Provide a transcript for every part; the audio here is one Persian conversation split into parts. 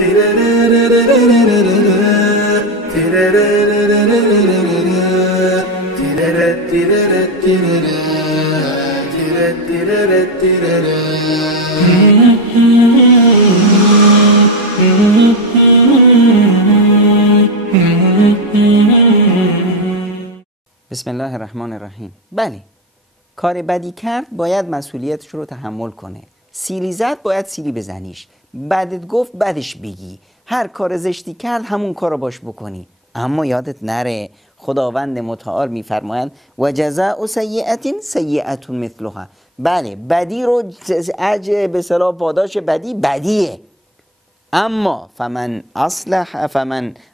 بسم الله الرحمن الرحیم. بله، کار بدی کرد باید مسئولیتش رو تحمل کنه. سیلی زد باید سیلی بزنیش. بدت گفت بدش بگی. هر کار زشتی کرد همون کار رو باش بکنی. اما یادت نره خداوند متعال میفرمایند و جزاء سیئة سیئة مثلها. بله، بدی رو اجر به اصطلاح پاداش بدی بدیه، اما فمن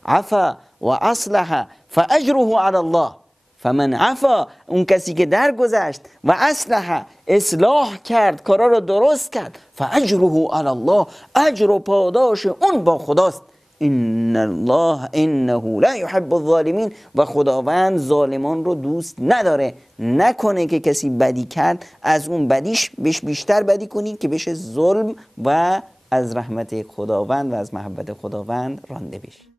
عفا و اصلح فاجره علی الله. فمن عفا، اون کسی که درگذشت، و اصلح، اصلاح کرد، کارا رو درست کرد، فاجره علی الله، اجر و پاداش اون با خداست. ان الله انه لا يحب الظالمین. و خداوند ظالمان رو دوست نداره. نکنه که کسی بدی کرد از اون بدیش بهش بیشتر بدی کنی که بشه ظلم و از رحمت خداوند و از محبت خداوند رانده بشی.